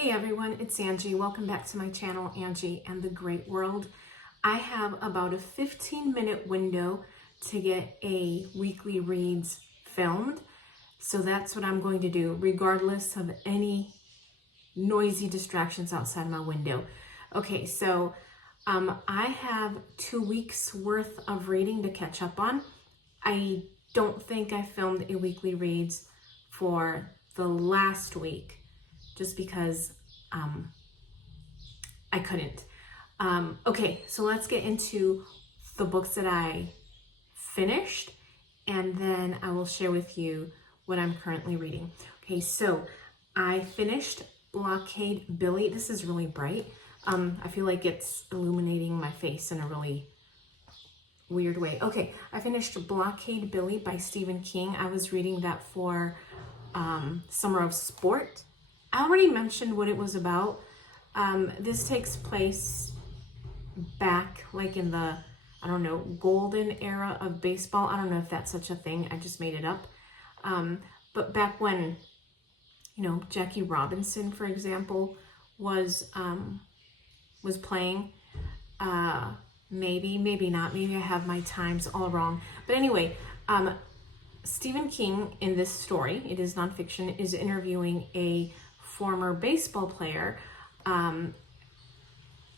Hey everyone, it's Angie. Welcome back to my channel, Angie and the Great World. I have about a 15-minute window to get a weekly reads filmed. So that's what I'm going to do, regardless of any noisy distractions outside my window. Okay, so I have 2 weeks worth of reading to catch up on. I don't think I filmed a weekly reads for the last week, just because I couldn't. Okay, so let's get into the books that I finished, and then I will share with you what I'm currently reading. Okay, so I finished Blockade Billy. This is really bright. I feel like it's illuminating my face in a really weird way. Okay, I finished Blockade Billy by Stephen King. I was reading that for Summer of Sport. I already mentioned what it was about. This takes place back like in the, I don't know, golden era of baseball. I don't know if that's such a thing. I just made it up. But back when, Jackie Robinson, for example, was playing. Maybe not. Maybe I have my times all wrong. But anyway, Stephen King in this story, it is nonfiction, is interviewing a former baseball player,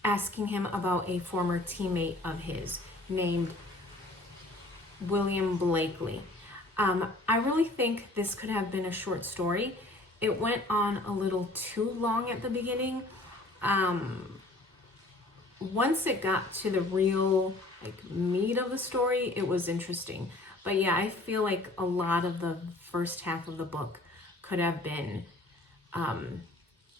asking him about a former teammate of his named William Blakely. I really think this could have been a short story. It went on a little too long at the beginning. Once it got to the real meat of the story, it was interesting. But yeah, I feel like a lot of the first half of the book could have been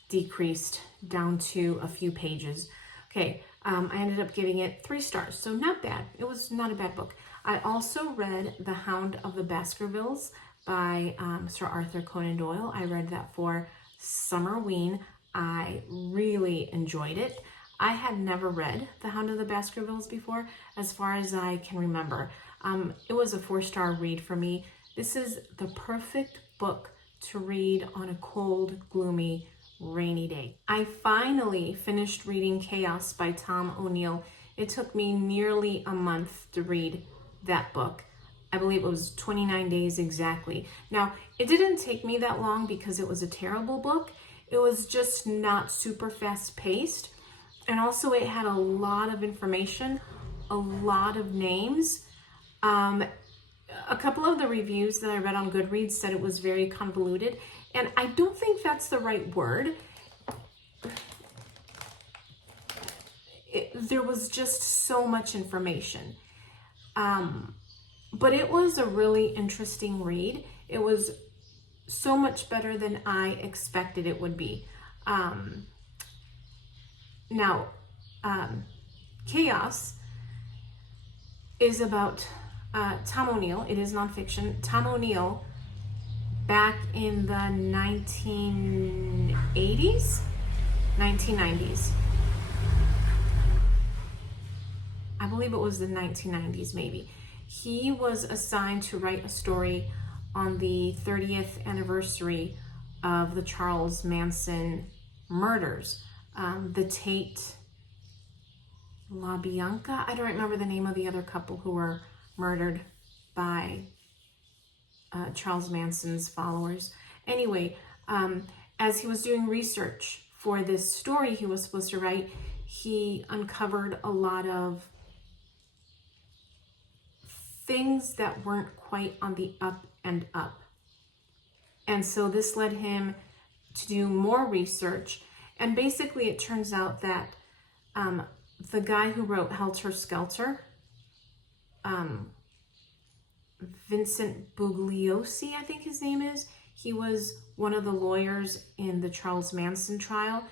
decreased down to a few pages. Okay, I ended up giving it 3 stars, so not bad. It was not a bad book. I also read The Hound of the Baskervilles by Sir Arthur Conan Doyle. I read that for Summerween. I really enjoyed it. I had never read The Hound of the Baskervilles before, as far as I can remember. It was a 4-star read for me. This is the perfect book to read on a cold, gloomy, rainy day. I finally finished reading Chaos by Tom O'Neill. It took me nearly a month to read that book. I believe it was 29 days exactly. Now, it didn't take me that long because it was a terrible book. It was just not super fast paced. And also it had a lot of information, a lot of names. A couple of the reviews that I read on Goodreads said it was very convoluted, and I don't think that's the right word. There was just so much information. But it was a really interesting read. It was so much better than I expected it would be. Now, Chaos is about Tom O'Neill. It is nonfiction. Tom O'Neill, back in the 1980s, 1990s. I believe it was the 1990s, maybe. He was assigned to write a story on the 30th anniversary of the Charles Manson murders. The Tate LaBianca, I don't remember the name of the other couple who were murdered by Charles Manson's followers. Anyway, as he was doing research for this story he was supposed to write, he uncovered a lot of things that weren't quite on the up and up. And so this led him to do more research. And basically it turns out that the guy who wrote Helter Skelter, Vincent Bugliosi, I think his name is, he was one of the lawyers in the Charles Manson trial.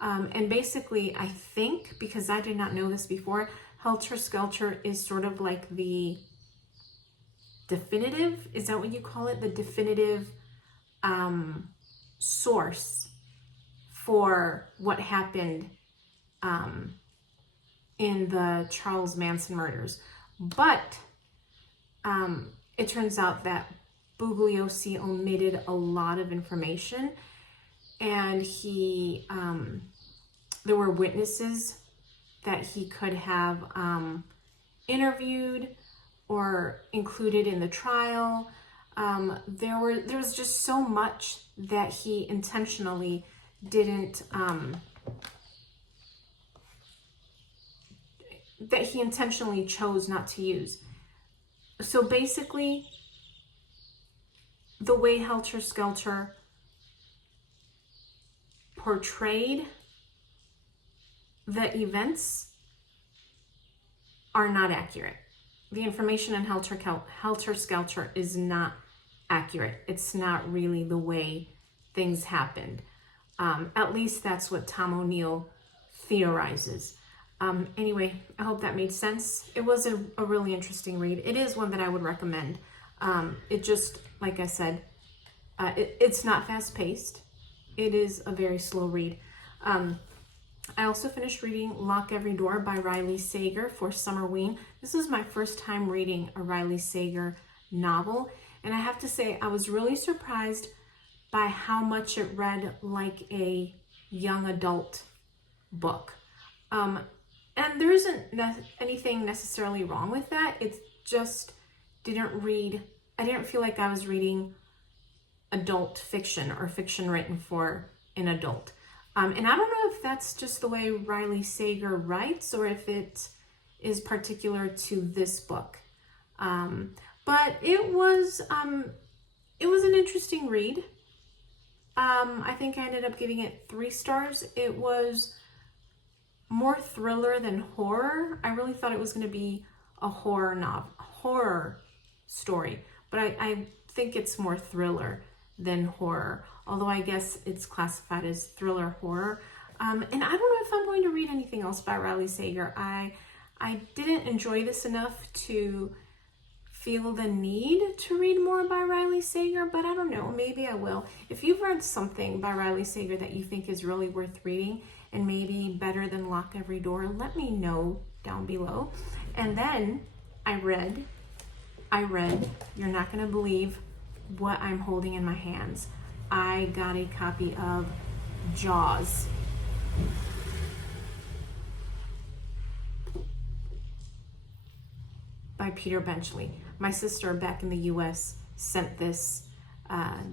And basically, I think, because I did not know this before, Helter Skelter is sort of like the definitive, is that what you call it? The definitive source for what happened in the Charles Manson murders. But it turns out that Bugliosi omitted a lot of information, and there were witnesses that he could have interviewed or included in the trial. There was just so much that he intentionally didn't, that he intentionally chose not to use. So basically, the way Helter Skelter portrayed the events are not accurate. The information in Helter Skelter is not accurate. It's not really the way things happened. At least that's what Tom O'Neill theorizes. Anyway, I hope that made sense. It was a really interesting read. It is one that I would recommend. It just, like I said, it's not fast-paced. It is a very slow read. I also finished reading Lock Every Door by Riley Sager for Summerween. This was my first time reading a Riley Sager novel, and I have to say I was really surprised by how much it read like a young adult book. And there isn't anything necessarily wrong with that. It just I didn't feel like I was reading adult fiction or fiction written for an adult. And I don't know if that's just the way Riley Sager writes or if it is particular to this book. But it was an interesting read. I think I ended up giving it 3 stars. It was more thriller than horror. I really thought it was going to be a horror story, but I think it's more thriller than horror, although I guess it's classified as thriller horror. And I don't know if I'm going to read anything else by Riley Sager. I didn't enjoy this enough to feel the need to read more by Riley Sager, but I don't know, maybe I will. If you've read something by Riley Sager that you think is really worth reading and maybe better than Lock Every Door, let me know down below. And then I read, you're not gonna believe what I'm holding in my hands. I got a copy of Jaws. By Peter Benchley. My sister back in the US sent this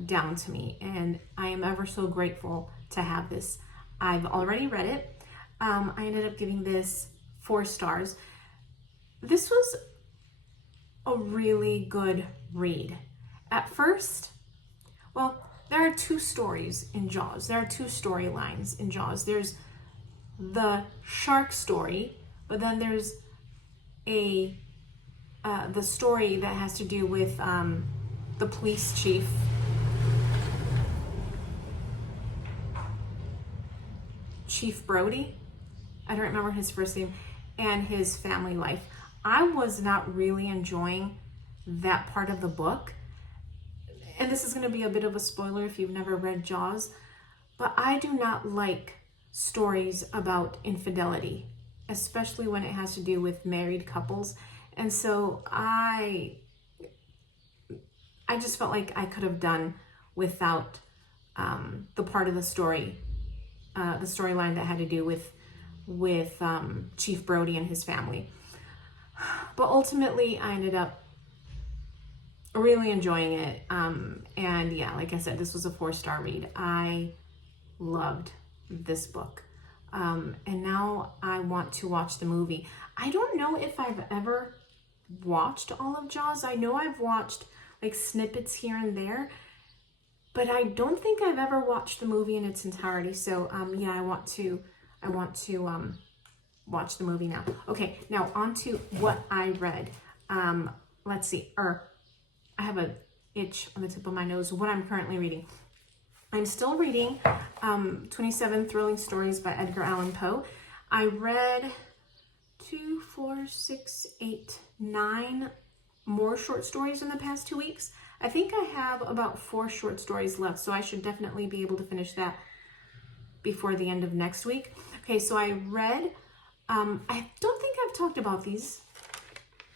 down to me, and I am ever so grateful to have this. I've already read it. I ended up giving this 4 stars. This was a really good read. At first, well, there are 2 stories in Jaws. There are 2 storylines in Jaws. There's the shark story, but then there's the story that has to do with the police chief. Chief Brody, I don't remember his first name, and his family life. I was not really enjoying that part of the book. And this is going to be a bit of a spoiler if you've never read Jaws, but I do not like stories about infidelity, especially when it has to do with married couples. And so I just felt like I could have done without the part of the story, the storyline that had to do with Chief Brody and his family. But ultimately, I ended up really enjoying it. And yeah, like I said, this was a 4-star read. I loved this book. And now I want to watch the movie. I don't know if I've ever watched all of Jaws. I know I've watched like snippets here and there, but I don't think I've ever watched the movie in its entirety. So yeah, I want to watch the movie now. Okay, now on to what I read. Let's see. I have an itch on the tip of my nose. What I'm currently reading. I'm still reading 27 Thrilling Stories by Edgar Allan Poe. I read 2, 4, 6, 8, 9 more short stories in the past 2 weeks. I think I have about 4 short stories left, so I should definitely be able to finish that before the end of next week. Okay, so I read, I don't think I've talked about these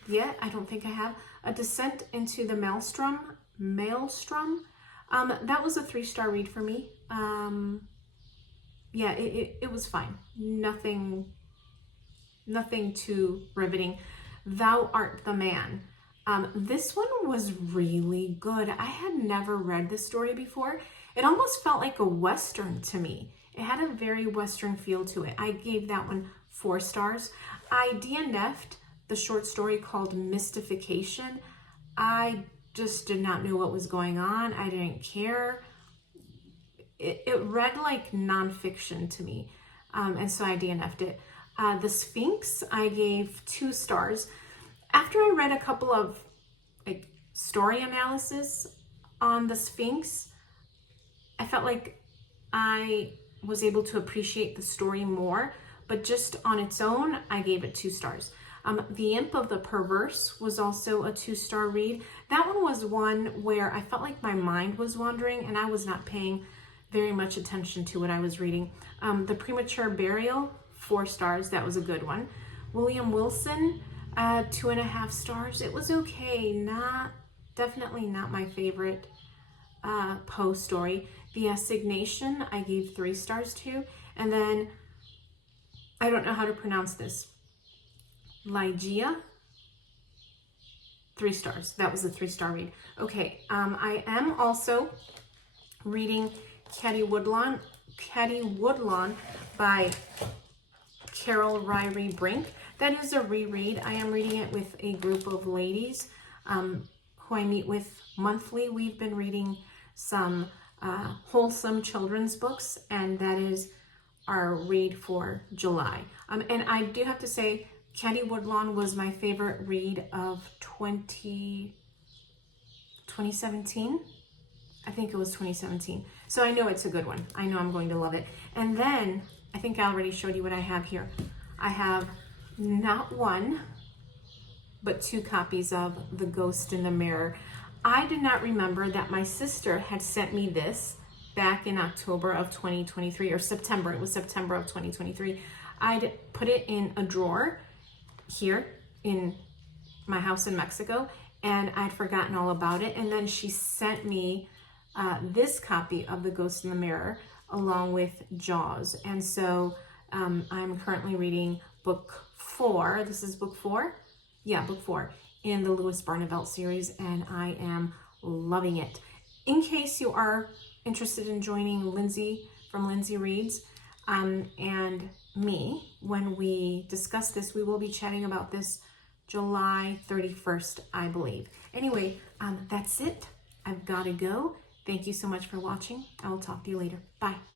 yet. I don't think I have. A Descent into the Maelstrom. That was a 3-star read for me. Yeah, it was fine. Nothing too riveting. Thou Art the Man. This one was really good. I had never read this story before. It almost felt like a Western to me. It had a very Western feel to it. I gave that one 4 stars. I DNF'd the short story called Mystification. I just did not know what was going on. I didn't care. It read like nonfiction to me, and so I DNF'd it. The Sphinx, I gave 2 stars. After I read a couple of like story analysis on the Sphinx, I felt like I was able to appreciate the story more, but just on its own, I gave it 2 stars. The Imp of the Perverse was also a 2-star read. That one was one where I felt like my mind was wandering and I was not paying very much attention to what I was reading. The Premature Burial, 4 stars. That was a good one. William Wilson, 2.5 stars. It was okay. Definitely not my favorite Poe story. The Assignation, I gave 3 stars to. And then, I don't know how to pronounce this. Ligeia, 3 stars. That was a 3-star read. Okay, I am also reading Caddy Woodlawn by Carol Ryrie Brink. That is a reread. I am reading it with a group of ladies who I meet with monthly. We've been reading some wholesome children's books, and that is our read for July. And I do have to say, Caddy Woodlawn was my favorite read of 2017. I think it was 2017. So I know it's a good one. I know I'm going to love it. And then, I think I already showed you what I have here. I have not 1, but 2 copies of The Ghost in the Mirror. I did not remember that my sister had sent me this back in October of 2023, or September. It was September of 2023. I'd put it in a drawer here in my house in Mexico, and I'd forgotten all about it. And then she sent me this copy of The Ghost in the Mirror along with Jaws. And so I'm currently reading book 4. This is book 4? Yeah, book 4 in the Louis Barnevelt series, and I am loving it. In case you are interested in joining Lindsay from Lindsay Reads and me, when we discuss this, we will be chatting about this July 31st, I believe. Anyway, that's it. I've got to go. Thank you so much for watching. I will talk to you later. Bye.